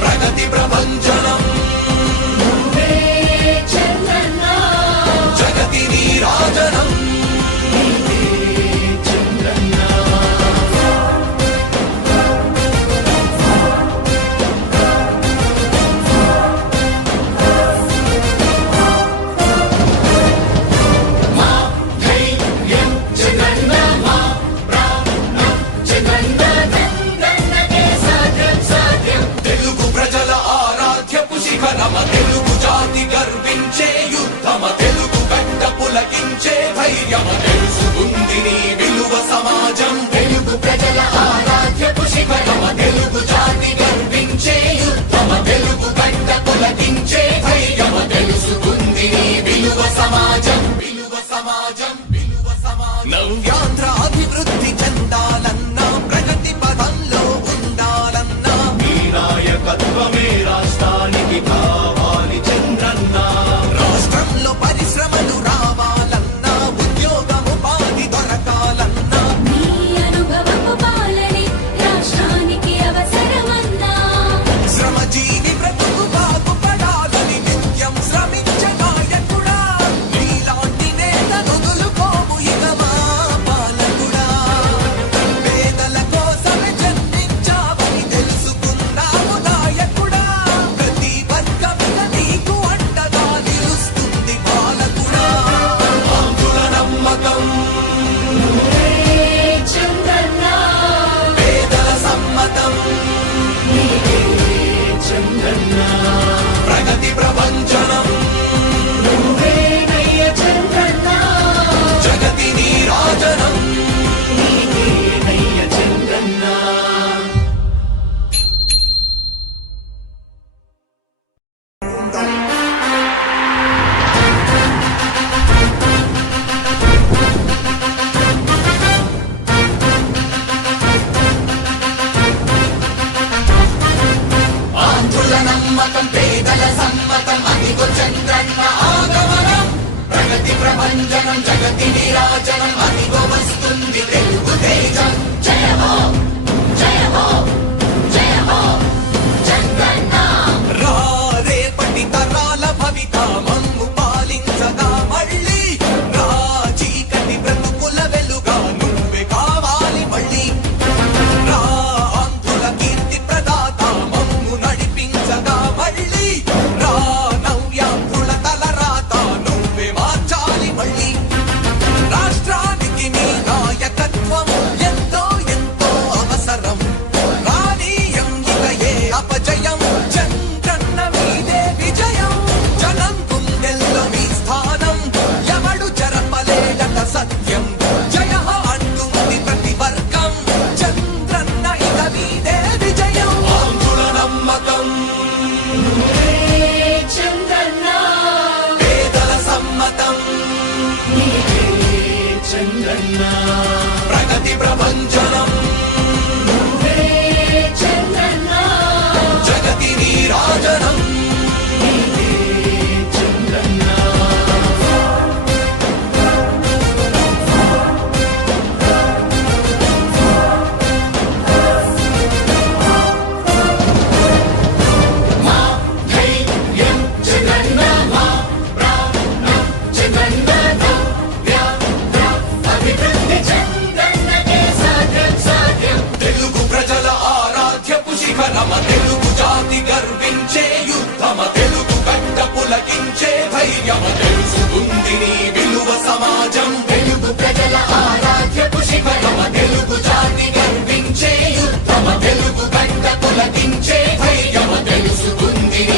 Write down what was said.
ప్రగతి ప్రభంజనం జగతి నీరాజనం తెలుగు జాతి గర్వించే యుద్ధమ తెలుగు గడ్డ పులకించే ధైర్యమ తెలుసుకుంది నీ విలువ సమాజం తెలుగు ప్రజల ఆరాధ్యపు శిఖరమ తెలుగు జాతి గర్వించే యుద్ధమ తెలుగు గడ్డ పులకించే ధైర్యమ తెలుసుకుంది నీ విలువ సమాజం విలువ సమాజం విలువ సమాజం నవ్యాంధ్ర అభివృద్ధి చెందాలన్నా ప్రగతి పదంలో ఉండాలన్నా నీ నాయకత్వమే రాష్ట్రానికి కావాలి చంద్రన్న రాష్ట్రంలో పరిశ్రమలు రావాలన్నా ఉద్యోగము ఉపాధి దొరకాలన్నా నీ అనుభవపు పాలనే రాష్ట్రానికి అవసరమన్నా శ్రమజీవి బ్రతుకు బాగుపడాలని నిత్యం శ్రమించే నాయకుడా నీలాంటి నేత వదులుకోము ఇక మా పాలకుడా పేదల కోసమే జన్మించావని తెలుసుకున్నావు నాయకుడా ప్రతి వర్గమిక నీకు అండగా నిలుస్తుంది పాలకుడా ఆంధ్రుల నమ్మకం చంద్రన్న పేదల సమ్మతం చంద్రన్న ప్రగతి ప్రభంజనం నువ్వేనయ్య చంద్రన్న జగతి నీరాజనం నీవేనయ్య చంద్రన్న ఆంధ్రుల నమ్మకం పేదల సమ్మతం అదిగో చంద్రన్న ఆగమనం ప్రగతి ప్రభంజనం జగతి నీరాజనం అదిగో వస్తుంది తెలుగు తేజం జయ హో జయ హో జయ హో చంద్రన్న రా రేపటి తరాల భవిత మమ్ము పాలించగా మళ్ళీ రా చీకటి బ్రతుకుల వెలుగా నువ్వే కావాలి మళ్ళీ రా ఆంధ్రుల కీర్తి ప్రదాత మమ్ము నడిపించగా మళ్ళీ రా నవ్యాంధ్రుల తలరాత నువ్వే మార్చాలి మళ్ళీ రాష్ట్రానికి నీ నాయకత్వం ఎంతో ఎంతో అవసరం రానీయం ఇక ఏ అపజయం చంద్రన్న మీదే విజయం జనం గుండెల్లో మీ స్థానం ఎవడు చెరపలేడట సత్యం జయ అంటుంది ప్రతి వర్గం చంద్రన్న ఇక మీదే విజయం ఆంధ్రుల నమ్మకం చంద్రన్న పేదల సమ్మతం చంద్రన్న ప్రగతి ప్రభంజనం చంద్రన్న జగతి నీరాజనం చంద్రన్న మా ధైర్యం చంద్రన్న మా ప్రాణం చంద్రన్న అభివృద్ధి చంద్రన్నకే సాధ్యం సాధ్యం తెలుగు ప్రజల ఆరాధ్యపు శిఖరమ